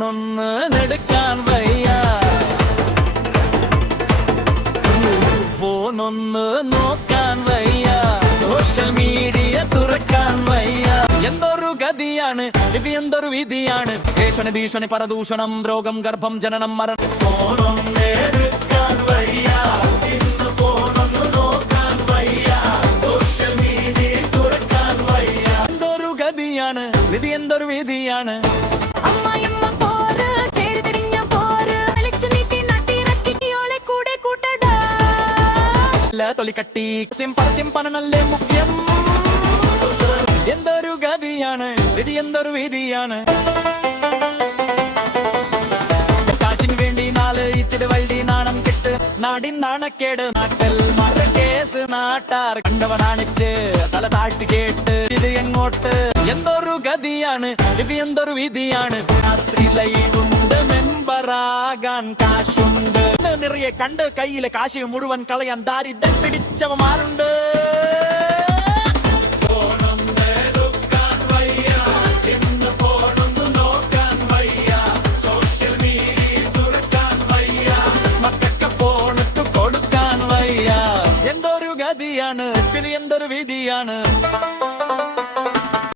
ഫോണൊന്നെടുക്കാൻ വയ്യ, ഫോണൊന്ന് നോക്കാൻ വയ്യ, സോഷ്യൽ മീഡിയ തുറക്കാൻ വയ്യ. എന്തൊരു ഗതിയാണ് ഇത്, എന്തൊരു വിധിയാണ്. ഭീഷണി ഭീഷണി പരദൂഷണം, രോഗം, ഗർഭം, ജനനം, മരണം. ഫോണൊന്നെടുക്കാൻ വയ്യ, ഇന്ന് ഫോണൊന്ന് നോക്കാൻ വയ്യ, സോഷ്യൽ മീഡിയ തുറക്കാൻ വയ്യ. എന്തൊരു ഗതിയാണ് വിധി, എന്തൊരു വിധിയാണ്. തൊലിക്കട്ടി പരസ്യം പണനല്ലേ മുഖ്യം. എന്തൊരു ഗതിയാണ് വിധി, എന്തൊരു വിധിയാണ്. കാശിന് വേണ്ടി നാല് ഇച്ചിരി വൈദ്യ നാണം കെട്ട്, നാടിൻ നാണക്കേട്, നാട്ടൽ മറ കേസ്, നാട്ടാർ കണ്ടവനാണിച്ച് തല താഴ്ത്തി കേട്ട് ഇത് എങ്ങോട്ട്. എന്തൊരു ഗതിയാണ് ഇത്, എന്തൊരു വിധിയാണ്. രാത്രി ലൈവുണ്ട്, മെമ്പറാകാൻ കാശുണ്ട്, നിറയെ കണ്ട് കയ്യിലെ കാശ് മുഴുവൻ കളയാൻ ദാരിദ്ര്യം പിടിച്ചവന്മാരുണ്ട്. എന്തൊരു ഗതിയാണ്, എന്തൊരു വിധിയാണ്.